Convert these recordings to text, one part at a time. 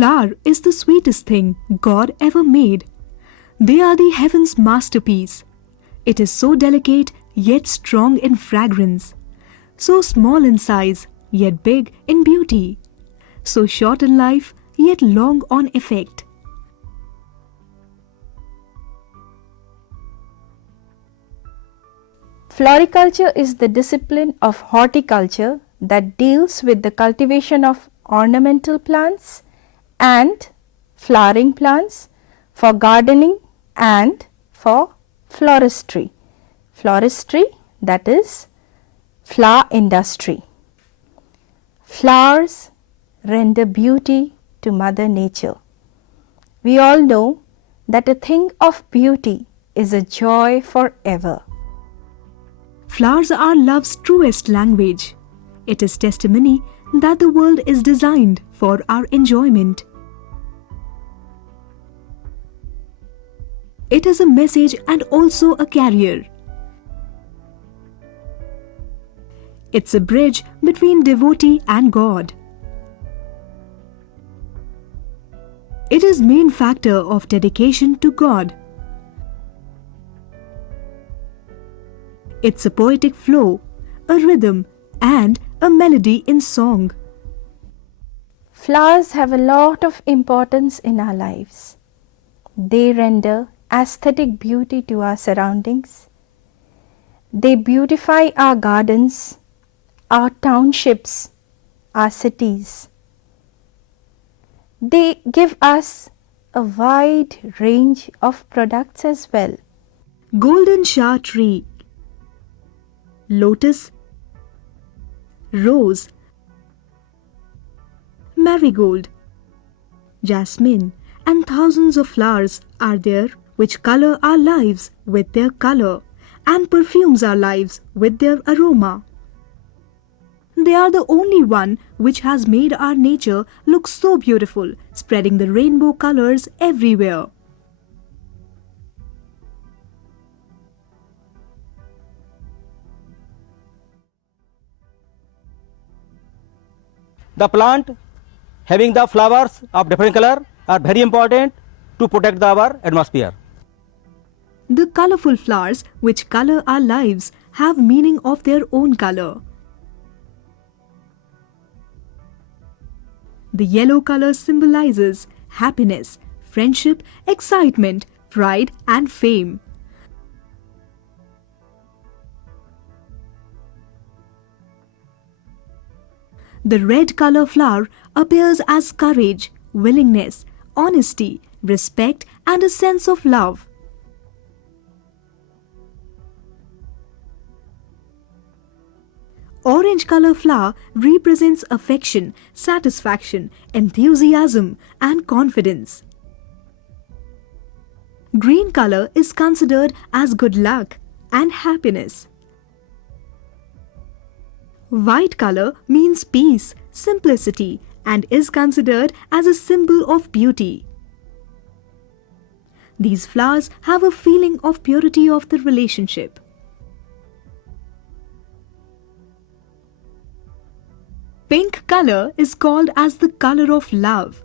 Flower is the sweetest thing God ever made. They are the heaven's masterpiece. It is so delicate yet strong in fragrance, so small in size yet big in beauty, so short in life yet long on effect. Floriculture is the discipline of horticulture that deals with the cultivation of ornamental plants and flowering plants for gardening and for floristry. Floristry, that is flower industry. Flowers render beauty to Mother Nature. We all know that a thing of beauty is a joy forever. Flowers are love's truest language. It is testimony that the world is designed for our enjoyment. It is a message and also a carrier. It's a bridge between devotee and God. It is main factor of dedication to God. It's a poetic flow, a rhythm, and a melody in song. Flowers have a lot of importance in our lives. They render aesthetic beauty to our surroundings. They beautify our gardens, our townships, our cities. They give us a wide range of products as well. Golden shower tree, lotus, rose, marigold, jasmine, and thousands of flowers are there which color our lives with their color and perfumes our lives with their aroma. They are the only one which has made our nature look so beautiful, spreading the rainbow colors everywhere. The plant having the flowers of different color are very important to protect our atmosphere. The colorful flowers which color our lives have meaning of their own color. The yellow color symbolizes happiness, friendship, excitement, pride, and fame. The red color flower appears as courage, willingness, honesty, respect, and a sense of love. Orange color flower represents affection, satisfaction, enthusiasm, and confidence. Green color is considered as good luck and happiness. White color means peace, simplicity, and is considered as a symbol of beauty. These flowers have a feeling of purity of the relationship. Pink color is called as the color of love.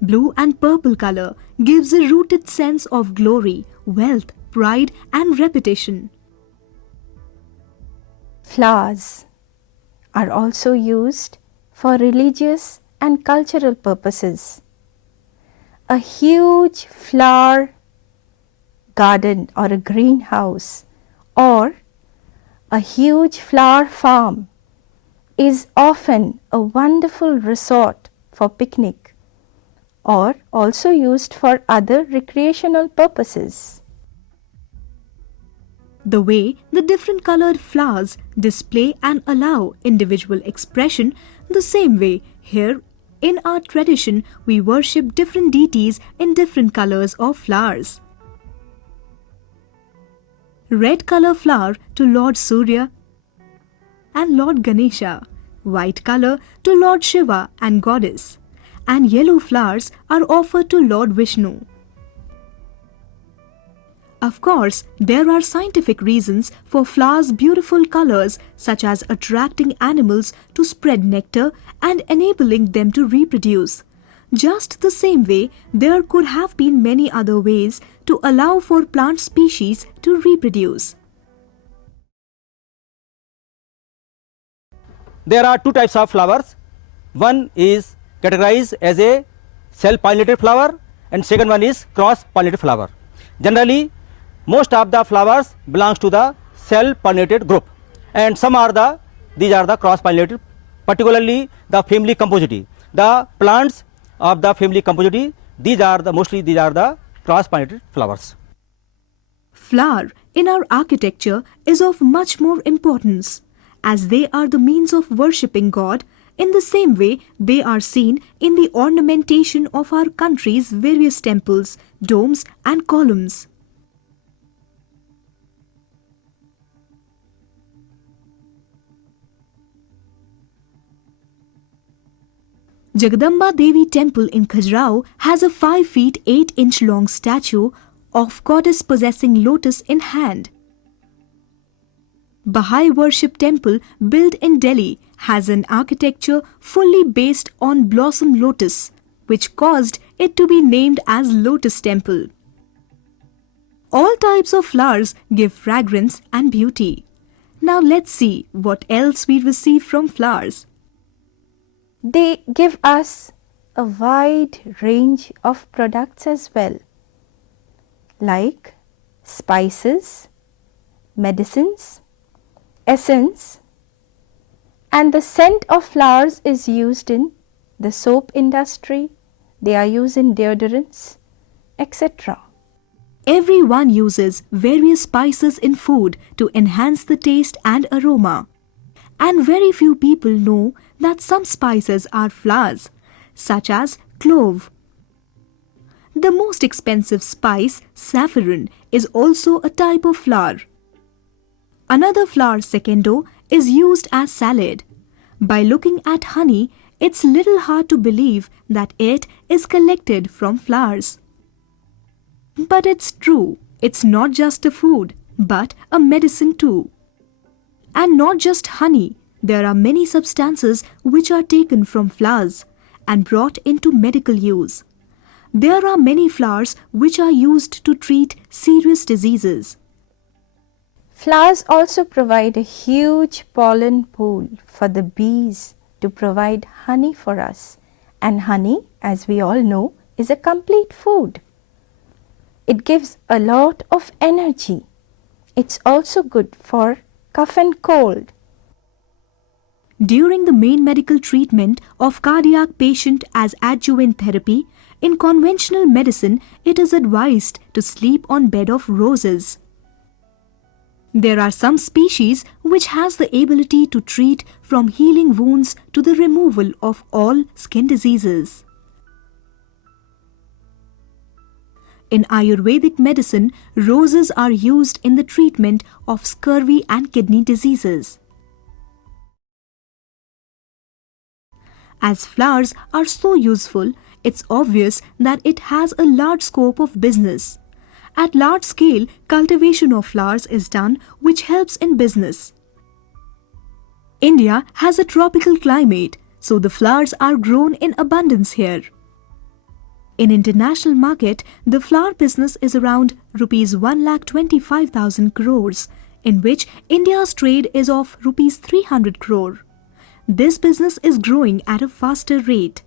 Blue and purple color gives a rooted sense of glory, wealth, pride, and reputation. Flowers are also used for religious and cultural purposes. A huge flower garden or a greenhouse or a huge flower farm is often a wonderful resort for picnic or also used for other recreational purposes. The way the different colored flowers display and allow individual expression, the same way here in our tradition we worship different deities in different colors of flowers. Red color flower to Lord Surya and Lord Ganesha, white color to Lord Shiva and Goddess, and yellow flowers are offered to Lord Vishnu. Of course, there are scientific reasons for flowers' beautiful colors, such as attracting animals to spread nectar and enabling them to reproduce. Just the same way, there could have been many other ways to allow for plant species to reproduce. There are two types of flowers. One is categorized as a self-pollinated flower and second one is cross-pollinated flower. Generally, most of the flowers belongs to the self-pollinated group and some are these are the cross-pollinated, particularly the family Compositae. The plants of the family Compositae, these are the cross-pollinated flowers. Flower in our architecture is of much more importance, as they are the means of worshipping God. In the same way, they are seen in the ornamentation of our country's various temples, domes and columns. Jagadamba Devi Temple in Khajuraho has a 5 feet 8 inch long statue of goddess possessing lotus in hand. Baha'i worship temple built in Delhi has an architecture fully based on blossom lotus, which caused it to be named as Lotus Temple. All types of flowers give fragrance and beauty. Now let's see what else we receive from flowers. They give us a wide range of products as well, like spices, medicines, essence, and the scent of flowers is used in the soap industry, they are used in deodorants, etc. Everyone uses various spices in food to enhance the taste and aroma. And very few people know that some spices are flowers, such as clove. The most expensive spice, saffron, is also a type of flower. Another flower, secondo, is used as salad. By looking at honey, it's little hard to believe that it is collected from flowers. But it's true, it's not just a food, but a medicine too. And not just honey, there are many substances which are taken from flowers and brought into medical use. There are many flowers which are used to treat serious diseases. Flowers also provide a huge pollen pool for the bees to provide honey for us. And honey, as we all know, is a complete food. It gives a lot of energy. It's also good for cough and cold. During the main medical treatment of cardiac patient as adjuvant therapy, in conventional medicine, it is advised to sleep on bed of roses. There are some species which has the ability to treat from healing wounds to the removal of all skin diseases. In Ayurvedic medicine, roses are used in the treatment of scurvy and kidney diseases. As flowers are so useful, it's obvious that it has a large scope of business. At large scale, cultivation of flowers is done, which helps in business. India has a tropical climate, so the flowers are grown in abundance here. In international market, the flower business is around rupees 1,25,000 crores, in which India's trade is of rupees 300 crore. This business is growing at a faster rate.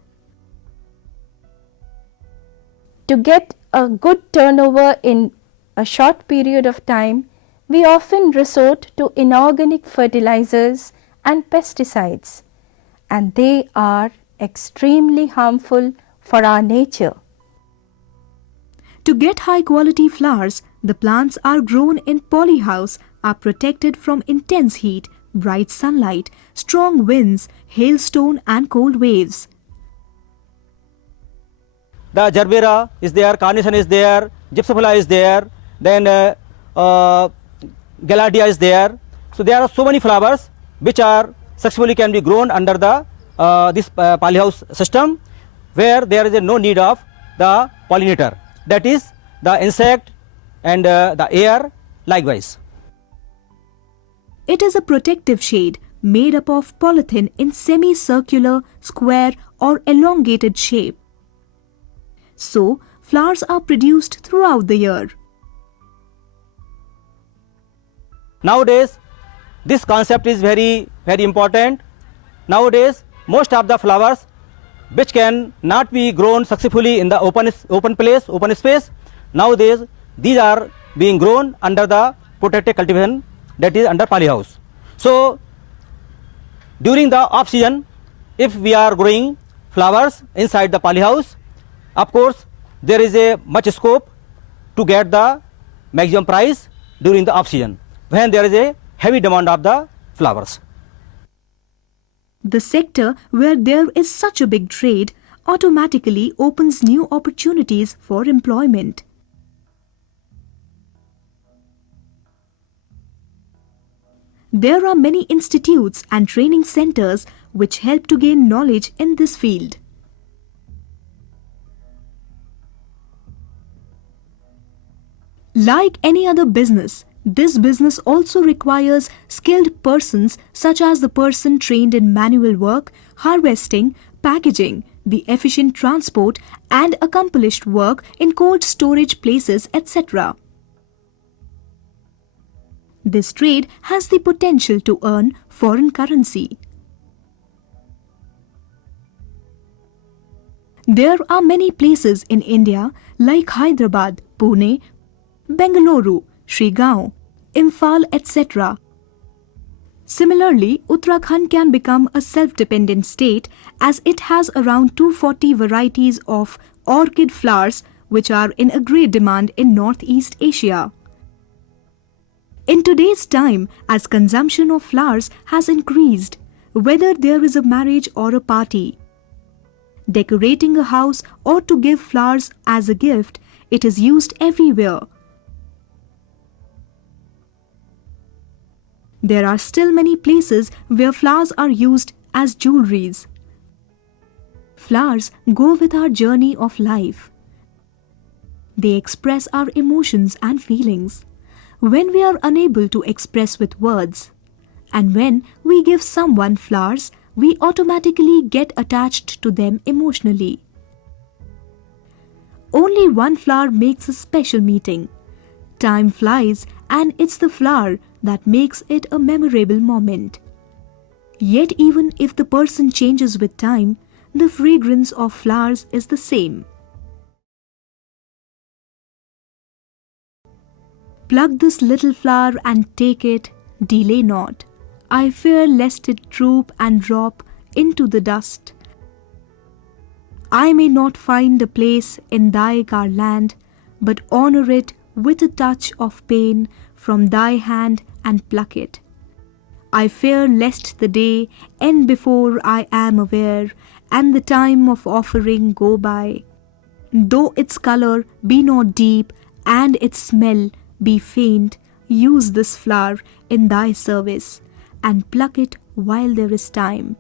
To get a good turnover in a short period of time, we often resort to inorganic fertilizers and pesticides, and they are extremely harmful for our nature. To get high quality flowers, the plants are grown in polyhouse, are protected from intense heat, bright sunlight, strong winds, hailstone and cold waves. The gerbera is there, carnation is there, gypsophila is there, then gaillardia is there. So there are so many flowers which are successfully can be grown under the this polyhouse system, where there is no need of the pollinator, that is the insect and the air likewise. It is a protective shade made up of polythene in semicircular, square or elongated shape. So, flowers are produced throughout the year. Nowadays, this concept is very important. Nowadays, most of the flowers which can not be grown successfully in the open place, open space, nowadays these are being grown under the protected cultivation, that is under polyhouse. So, during the off season, if we are growing flowers inside the polyhouse, of course there is a much scope to get the maximum price during the off season, when there is a heavy demand of the flowers. The sector where there is such a big trade automatically opens new opportunities for employment. There are many institutes and training centers which help to gain knowledge in this field. Like any other business, this business also requires skilled persons such as the person trained in manual work, harvesting, packaging, the efficient transport and accomplished work in cold storage places, etc. This trade has the potential to earn foreign currency. There are many places in India like Hyderabad, Pune, Bengaluru, Shrigaon, Imphal, etc. Similarly, Uttarakhand can become a self-dependent state as it has around 240 varieties of orchid flowers which are in a great demand in Northeast Asia. In today's time, as consumption of flowers has increased, whether there is a marriage or a party, decorating a house or to give flowers as a gift, it is used everywhere. There are still many places where flowers are used as jewelries. Flowers go with our journey of life. They express our emotions and feelings. When we are unable to express with words, and when we give someone flowers, we automatically get attached to them emotionally. Only one flower makes a special meeting. Time flies and it's the flower that makes it a memorable moment. Yet even if the person changes with time, the fragrance of flowers is the same. Pluck this little flower and take it, delay not. I fear lest it droop and drop into the dust. I may not find a place in thy garland, but honor it with a touch of pain from thy hand and pluck it. I fear lest the day end before I am aware, and the time of offering go by. Though its color be not deep and its smell be faint, use this flower in thy service and pluck it while there is time.